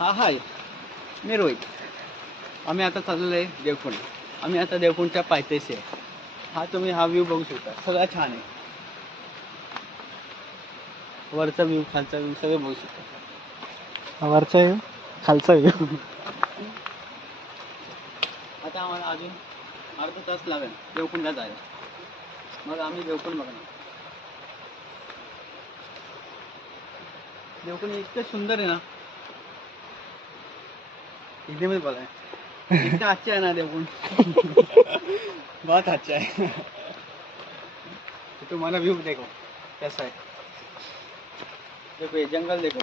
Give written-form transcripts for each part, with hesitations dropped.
हा हाय, मी रोहित. आम्ही आता चाललेलो आहे देवकुंड. आम्ही आता देवकुंडच्या पायथ्याशी आहे. हा व्ह्यू बघू शकता, सगळा छान आहे. वरचा व्ह्यू, खालचा व्ह्यू सगळं बघू शकता. वरचा व्ह्यू, खालचा व्ह्यू. आता आम्हाला अजून अर्धा तास लागेल देवकुंडला जायला. मग आम्ही देवकुंड बघणार. देवकुंड इतकं सुंदर आहे ना, हिंदी में बोला है, इतना अच्छा है ना देवकुंड. बहुत अच्छा है. तुम्हारा व्यू देखो कैसा है. देखो ये जंगल देखो,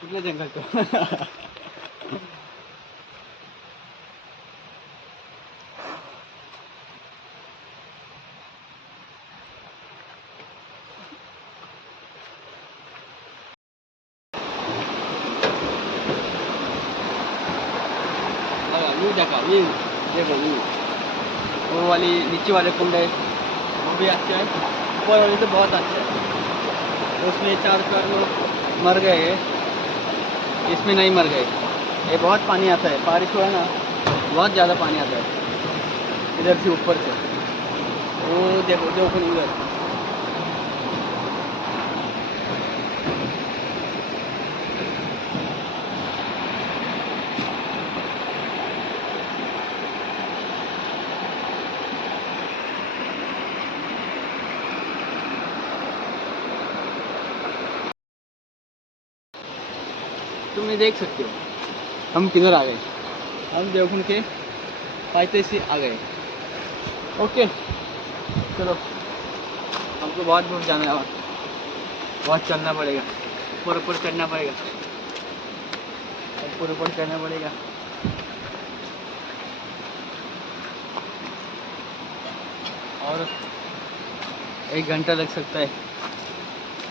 कितना जंगल तो. व्यू देखा, व्यू देखो व्यू. वो वाली नीचे वाले कुंड है वो भी अच्छा है, ऊपर वाले तो बहुत अच्छा है. उसमें 4 लोग मर गए हैं, इसमें नहीं मर गए. ये बहुत पानी आता है, बारिश हुआ ना बहुत ज़्यादा पानी आता है इधर से ऊपर से. वो देखो देखो उधर. तुम ये देख सकते हो हम किधर आ गए. हम देवकुंड के पायथ्याशी से आ गए. ओके चलो, हमको बहुत दूर जाना है और बहुत चलना पड़ेगा. ऊपर चढ़ना पड़ेगा, ऊपर चढ़ना पड़ेगा. और 1 घंटा लग सकता है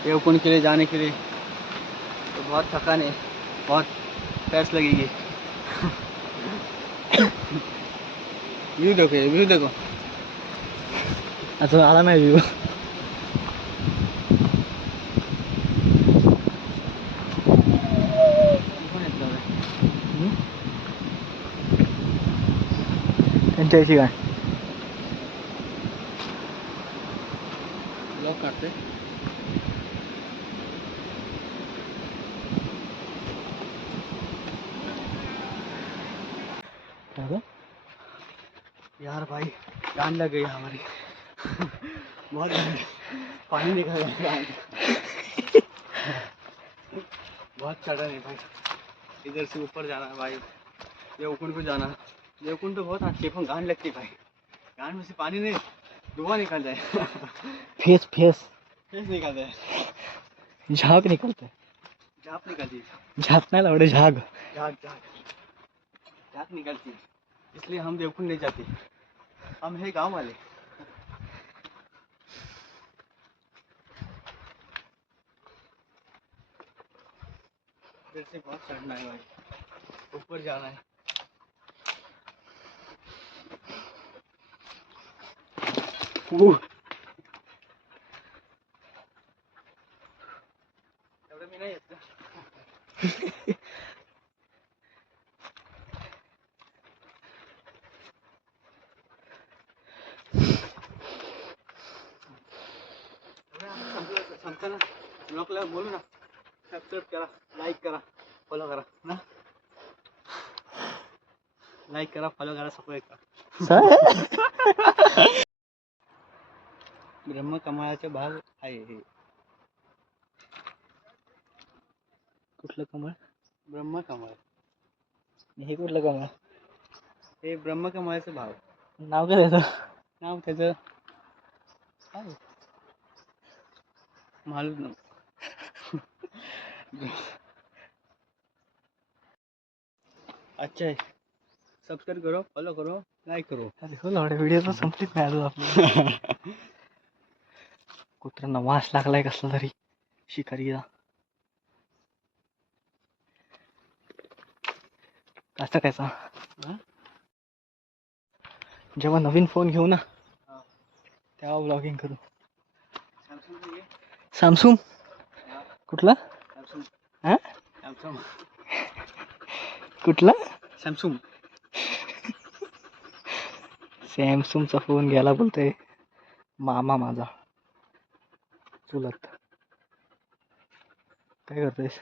देवकुंड के लिए जाने के लिए. तो बहुत थकान है, बहुत प्यास लगेगी. व्यू देखो, व्यू देखो. अजून आला नाही व्ह्यू. त्यांच्याशी काय ब्लॉग काटते. यार भाई जान लग गई हमारी. बहुत पानी निकल रहा है. बहुत चढ़ा है भाई. इधर से ऊपर जाना है भाई, देवकुंड को जाना. देवकुंड तो बहुत अच्छी है, गान लगती है भाई. गान में से पानी नहीं, धुआं निकल जाए. फेस फेस फेस निकल जाए, झाग निकलते. झाप निकलती है. झाग नाही लावडे, झाग. झाग झाग झाग निकलती है. इसलिए हम देवकुंड नहीं जाते. हम है गांव वाले. इधर से बहुत चढ़ना है भाई, ऊपर जाना है. एवढं मी नाही येत का? संपताना ब्लॉगला बोलू ना, सबस्क्राईब करा, लाईक करा, फॉलो करा ना. लाईक करा, फॉलो करा, सबस्क्राईब करा. ब्रह्मकमळाचे भाग आहे हे. कुठलं कमळ? ब्रह्मकमळ. हे कुठलं कमळ? हे ब्रह्मकमळाचे भाव. नाव काय त्याचं? नाव त्याचं काय मालूम नाही. अच्छा है, सब्सक्राइब करो, फॉलो करो, लाइक करो. अरे हो लावडे, व्हिडिओ तर संपलीच नाही अजून आपली. कुत्र्यांना वास लागलाय कसला तरी शिकारीला. कसं कायचा जेव्हा नवीन फोन घेऊ ना तेव्हा ब्लॉगिंग करू. सॅमसंग सॅमसंग कुठला? सॅमसंग कुठला सॅमसंग सॅमसंगचा फोन घ्यायला बोलतोय मामा माझा चुलत. काय करतोयस?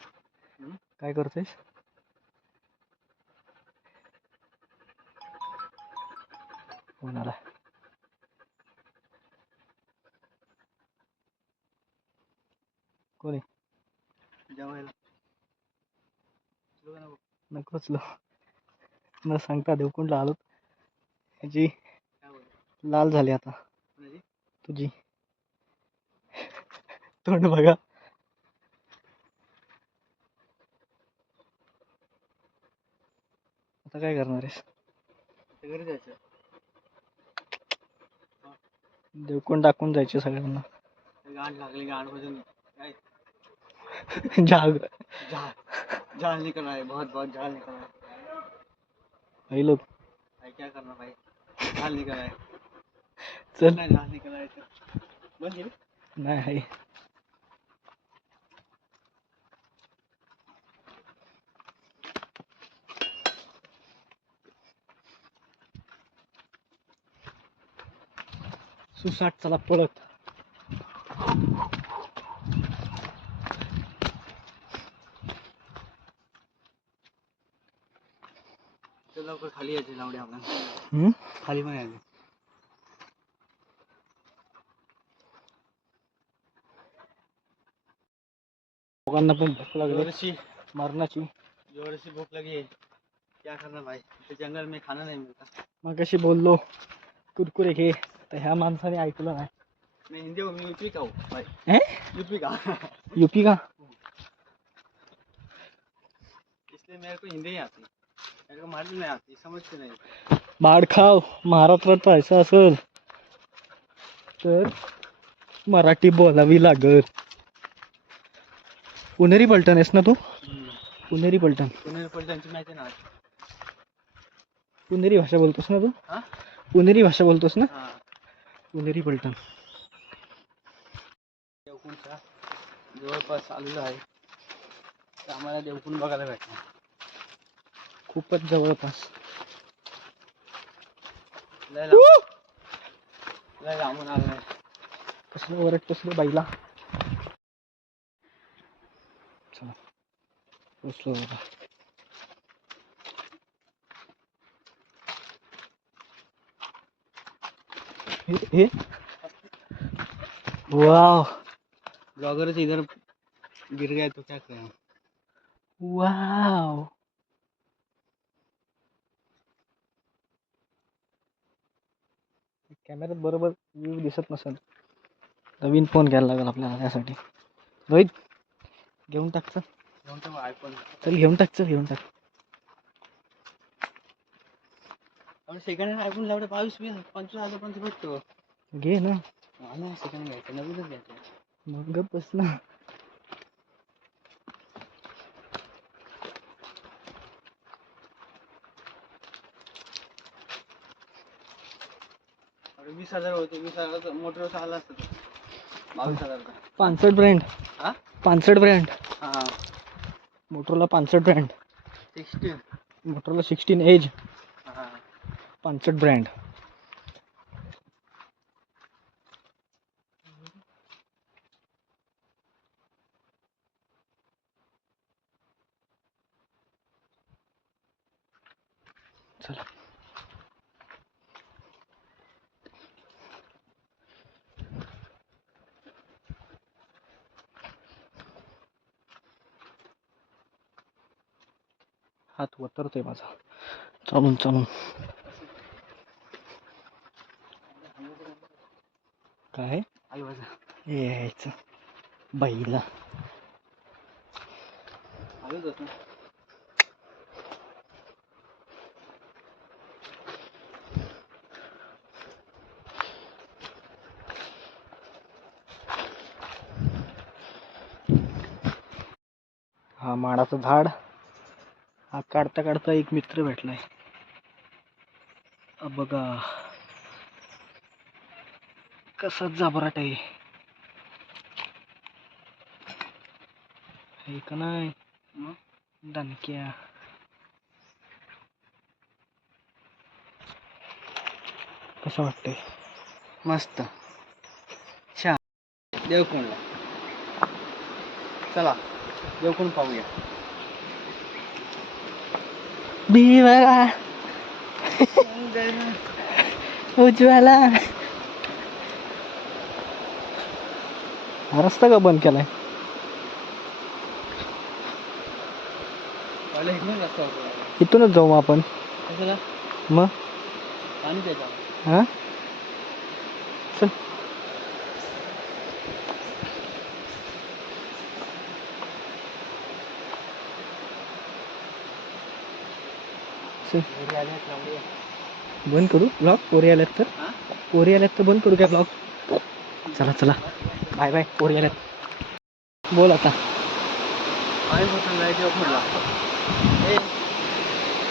काय करतोयस? फोन आला. कोणी? जेवायला नकोच लो न सांगता देवकुंडला आलो. याची लाल झाली आता तुझी. तोंड बघा. आता काय करणार आहेस? घरी जायचं. देवकुंड दाखवून जायचे सगळ्यांना. गांड लागली गांड बजून काय जाग झाल निकल रहा है बहुत बहुत झाल निकल रहा है. भाई लोग भाई क्या करना भाई झाल निकल रहा है. चल नाही झाल निकल रहा है तो बंद केली. नाही आहे. सुसाट चला पळत. तर लवकर खाली यायचे लावडे आपल्याला. खाली पण यायचे. लोकांना पण भूक लागली जोरशी मरणाची. जोरशी भूक लगी है. क्या करना भाई तो जंगल में खाना नहीं मिलता. मग कशी बोललो कुरकुरे घे तर ह्या माणसाने ऐकलं नाही. मैं हिंदी में यूपी का हूँ भाई. यूपी का यूपी का? इसलिए मेरे को हिंदी नहीं आती. मेरे को मराठी नहीं आती समझते नहीं. बाडखाव महाराष्ट्रात राहायचं असेल तर मराठी बोलावी लागल. पुणेरी पलटण आहेस ना तू? पुणेरी पलटण. पुणे पलटणची माहिती ना. पुणेरी भाषा बोलतोस ना तू? हां पुणेरी भाषा बोलतोस ना? हां. पुणेरी पलटण. देवकुंडच्या जवळपास आलेलो आहे. तर आम्हाला देवकुंड बघायला भेटणार. खूपच जवळपास. लय लांबून आलो आहे. कसलं ओरडतोस रे बाईला? चला पोचलो बाबा. हे वाव ब्लॉगर से इधर गिर गए तो क्या करें. वाव कॅमेऱ्यात बरोबर व्ह्यू दिसत नसेल. नवीन फोन घ्यायला लागेल आपल्याला त्यासाठी. रोहित घेऊन टाक चल. घेऊन टाक आयफोन. चल घेऊन टाक. चल घेऊन टाक. आपण सेकंड हँड आयफोन लावले 25,000 पर्यंत भेटतो. घे ना. मला सेकंड घ्यायचं नवीनच घ्यायचं. मग गप्प बस ना. अरे 20,000 होते. 20,000 मोटर आला असतं. 22,000 का. पानसट ब्रँड. हां पानसट ब्रँड. हां मोटरोला पानसट ब्रँड. 16. मोटरोला 16 एज हां पानसट ब्रँड. चला हात वतरतोय माझा चालून चालून. काय आई माझा यायचं बाईला. आलोच ना. हा माडाचं झाड. हा काढता काढता एक मित्र भेटलाय. बघा कसा जाबराट आहे. हे का नाही मग दणक्या. कसं वाटतंय? मस्त छान. देवकुंडला चला, देवकुंड पाहूया. भीमला उज्ज्वला. हा रस्ता का बंद केलाय? मला इकडून रस्ता होता. इथूनच जाऊ मग आपण. कशाला? मग पाणी प्यायचा. हा चल. चल. बंद करू ब्लॉग? पोरी आल्यात तर. हा? पोरी आल्यात तर बंद करू काय ब्लॉग? चला चला, बाय बाय. पोरी आल्यात. बोल आता. पाणी बोटल जाय देवकुंडला. ए,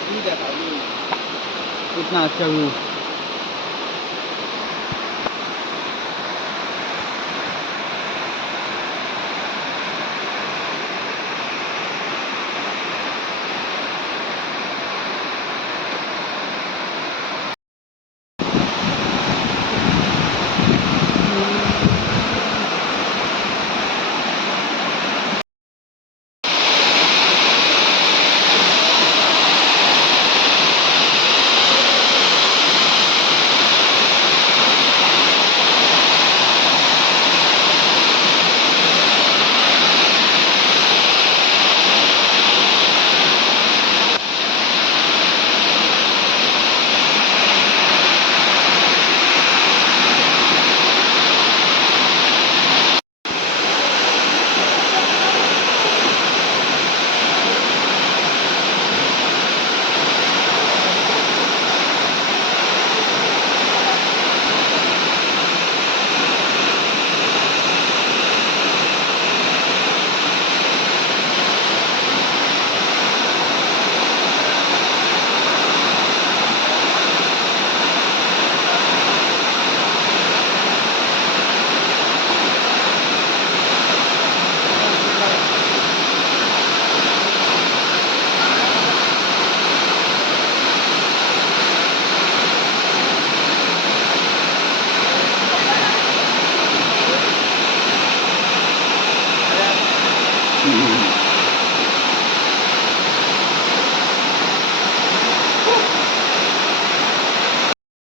ठीक आहे भाई. इतना अच्छा व्यू.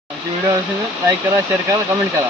आमची व्हिडिओ असेल लाईक करा, शेअर करा, कमेंट करा.